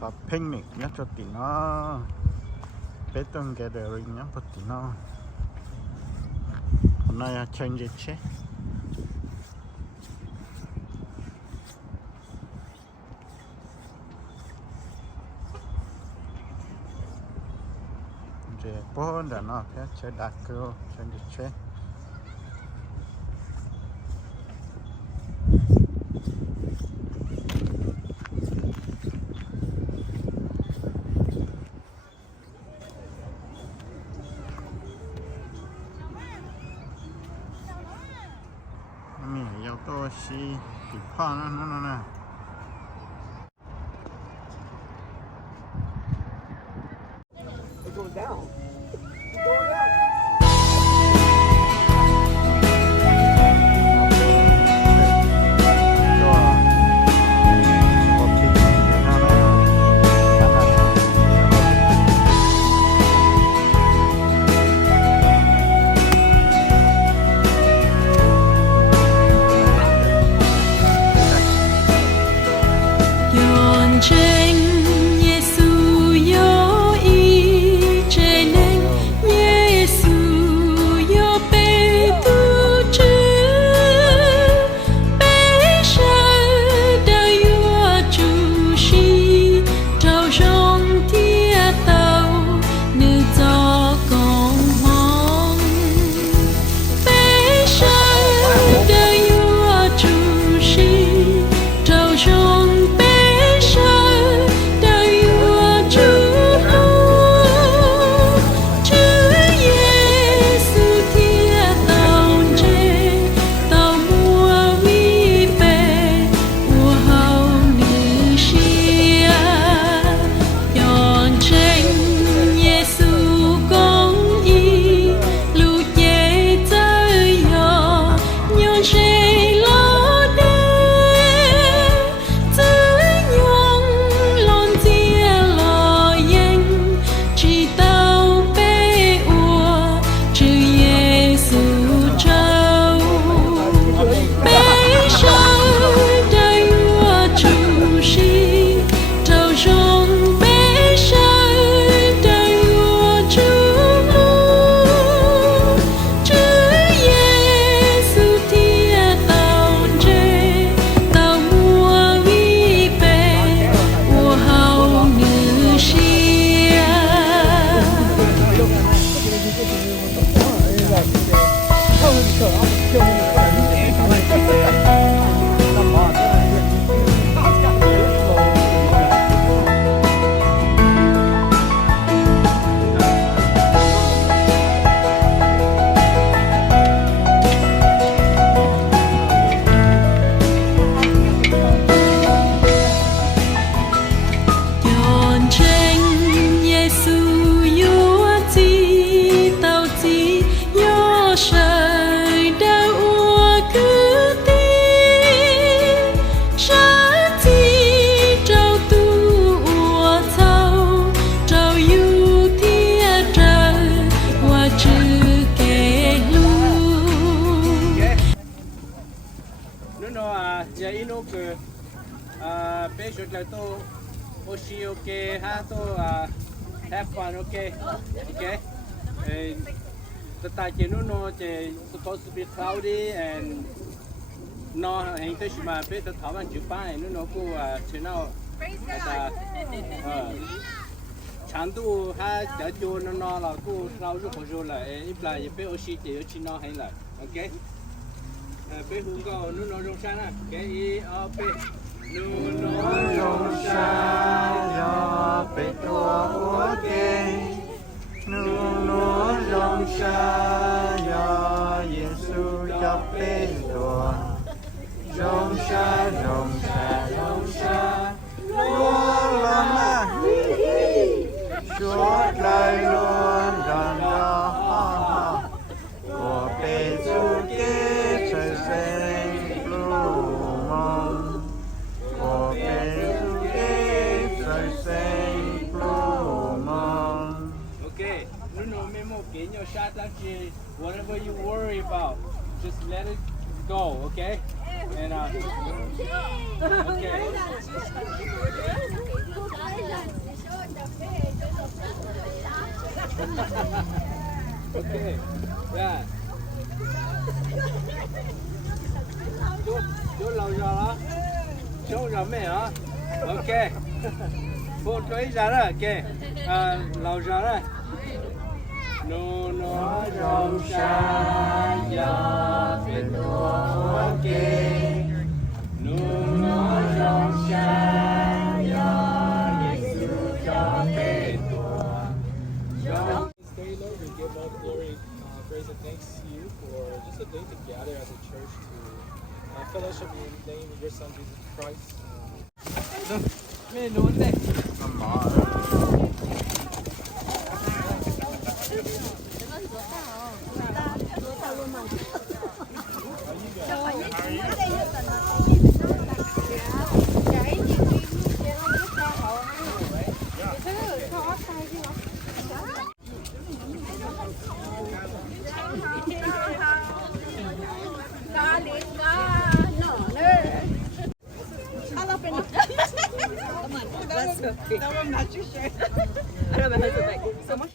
có picnic nhá cho tí nó bé tuần gathering nhá cho tí nó hôm nay change it chứ giờ bố đã nó cái chơi đá cơ change it chứ mình yêu to xí thì pha nó nè It goes down. It's going down. Bây giờ là tôi oshi ok ha tôi have fun ok ok the tai chỉ nó chỉ supposed to be cloudy and nó hiện tới mà bây giờ thảo ăn chụp bài nó cũng thế nào là chẳng đủ ha để cho nó là cũng lâu rồi hồi rồi là ít là bây giờ oshi chỉ cho nó hay là ok bây hôm có nó rong sang à cái ok nó rong sang yo pe tua ua ke nó rong sang yo Giêsu cho pe tua rong sang luôn lama suốt đời luôn rằng đó của pe du ke trời xanh blue mong của pe du ke trời xanh blue mong. Okay, no memo que no shot that whatever you worry about, just let it go, okay? And okay. Yeah. Chú lâu rồi đó. Chú rồi mẹ hả? Ok. Phụ thuế ra đó, ok. Lâu rồi đó. Nô nó rong xa ya phê tua ok. Nô nó rong xa ya Giêsu cho phê tua. This day, Lord, we give all glory, praise, and thanks to you for just a day to gather as a church to fellowship in the name of your Son, Jesus Christ. No, I'm not too sure. I know my husband like so much.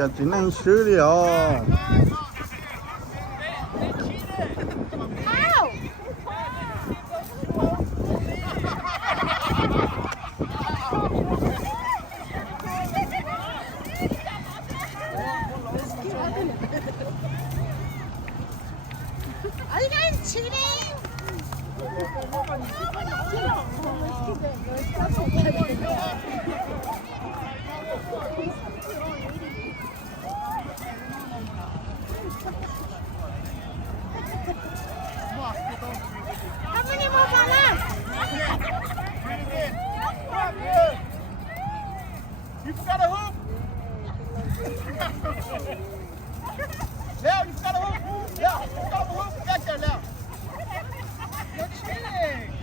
자, 진행 쉬려. Are you guys cheating? How many more are left? You got a hoop? Leo, you got a hoop? Leo, you got a hoop back there, Leo. You're cheating.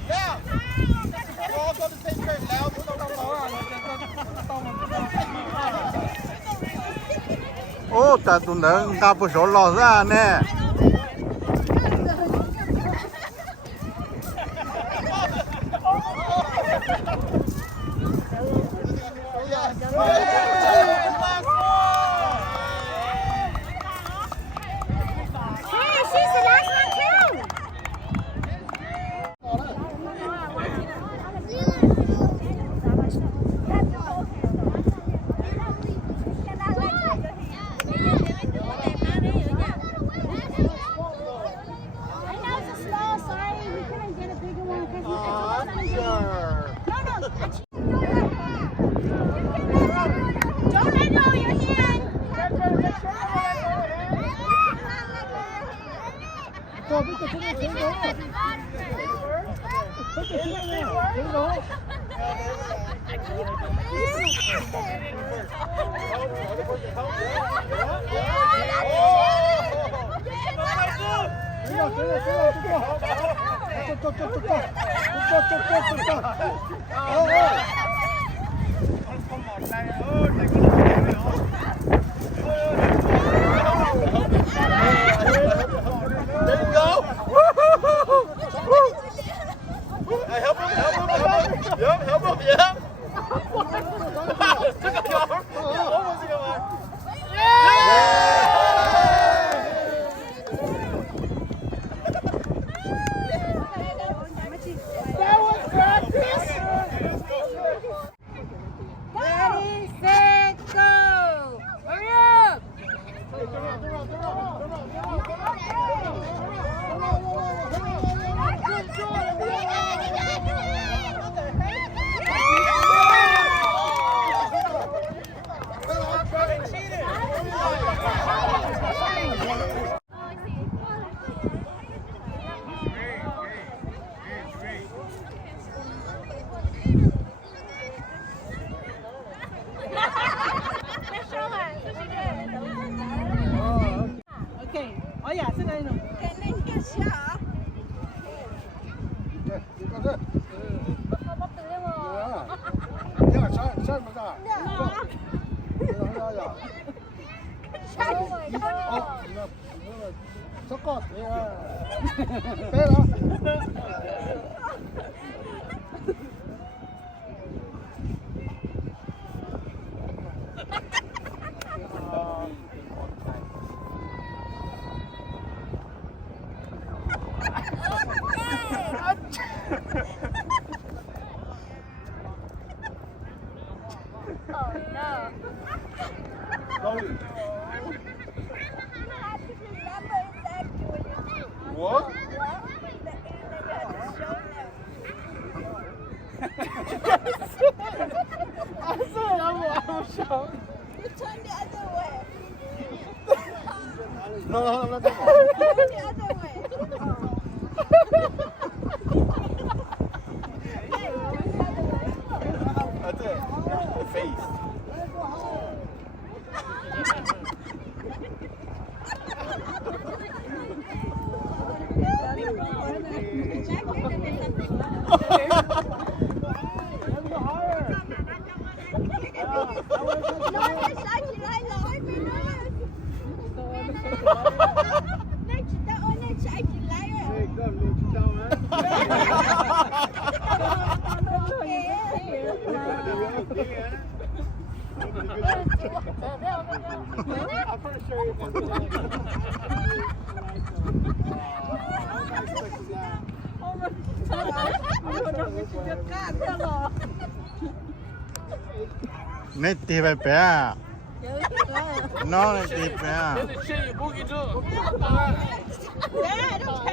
Leo. We're all going to take care, Leo. Ô, ta tụi nó ta bớt số lò ra nè. Ready, set, go! Hurry up! OK，哎呀，这个那种。What? Turn the other way. No. Turn the other way. That's it. The face. I'm pretty sure Nét tì bài bé à? Nó này tì bé à? Dad, don't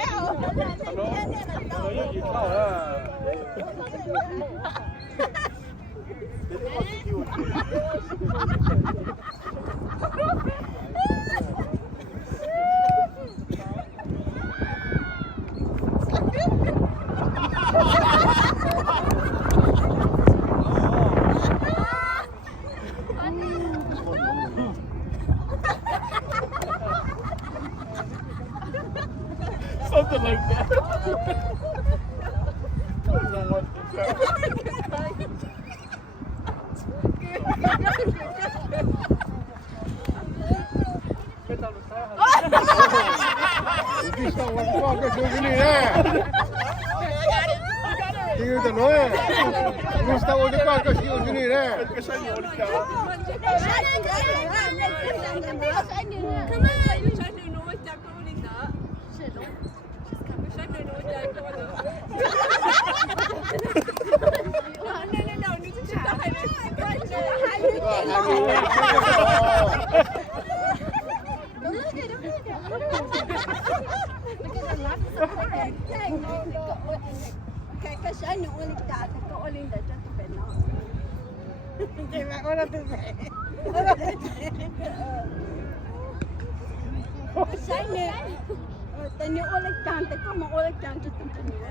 something like that. Kasi ano ulit dati ko ulit dati sa peno. Hindi ba ko na bebe. Kasi ano Tanya ulit dante ko, maulit dante ito pa niya.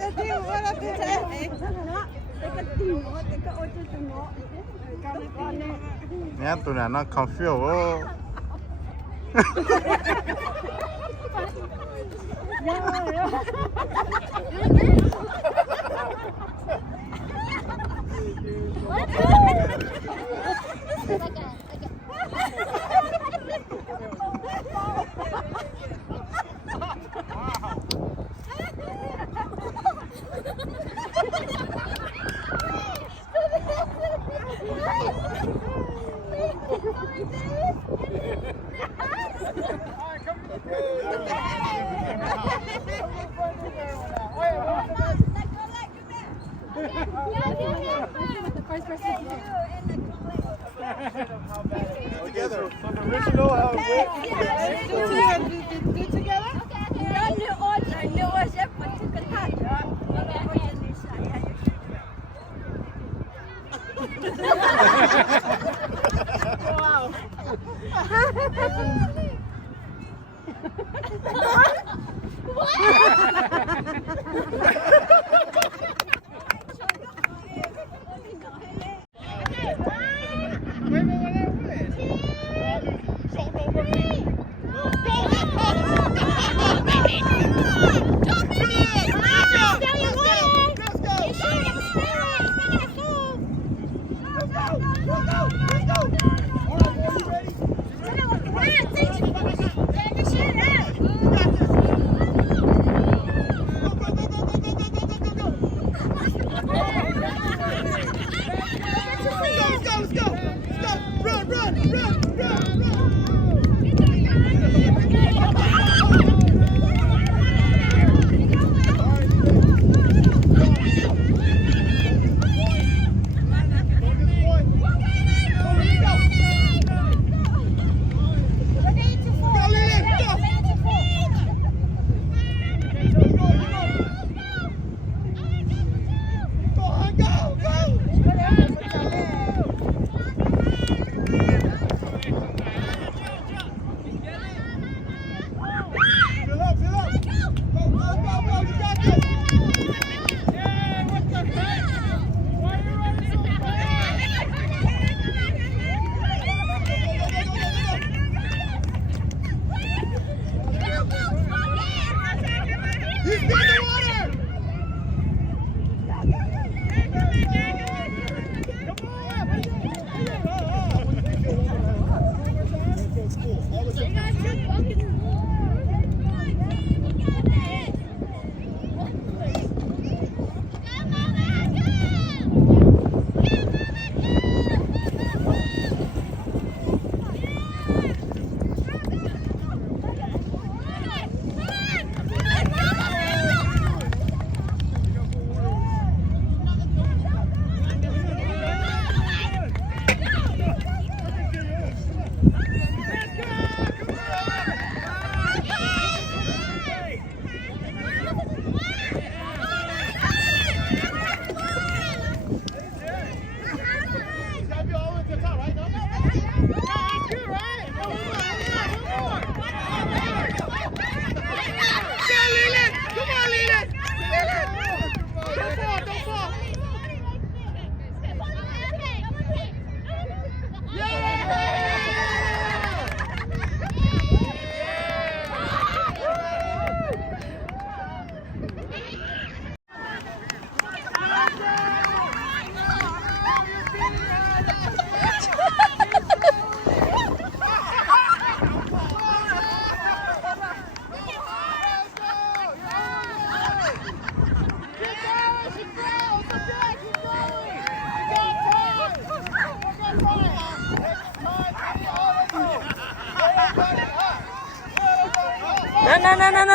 Kasi wala ko sa teka tino, teka ocho tino. Nè tụi này nó confuse. Together. From the original, how it Do together? New old chef, but you can touch Wow.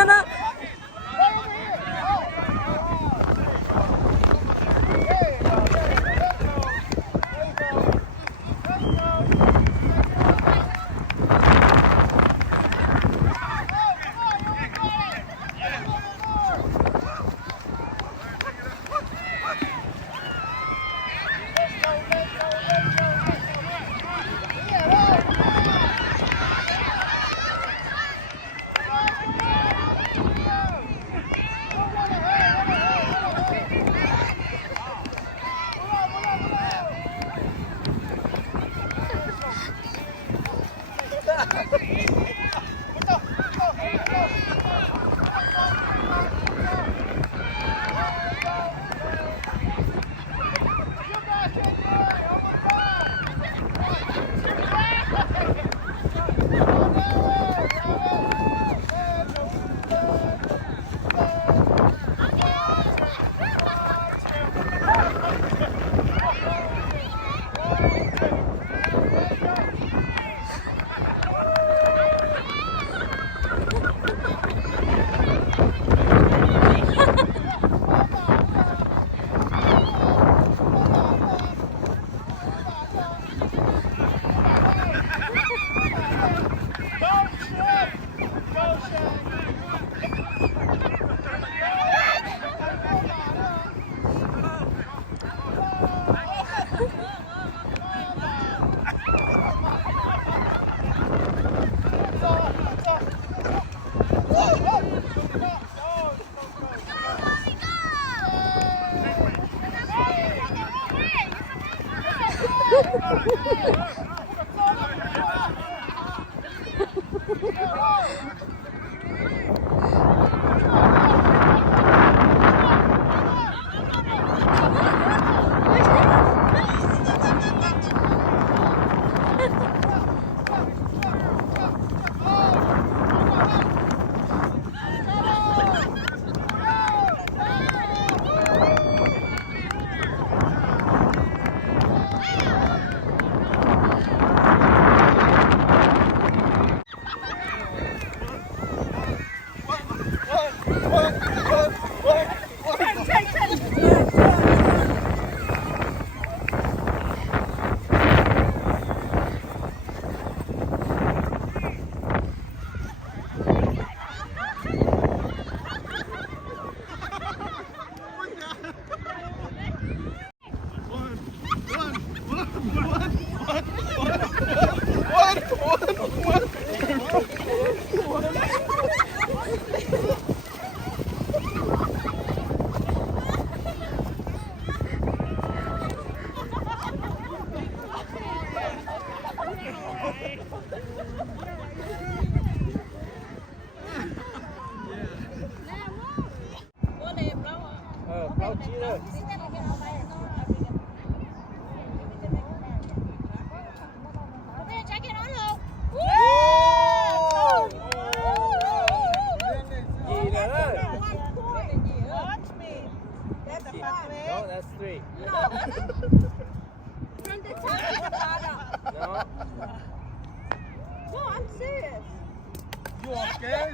No. No, that's 3. From the top to the bottom. No. No, I'm serious. You okay?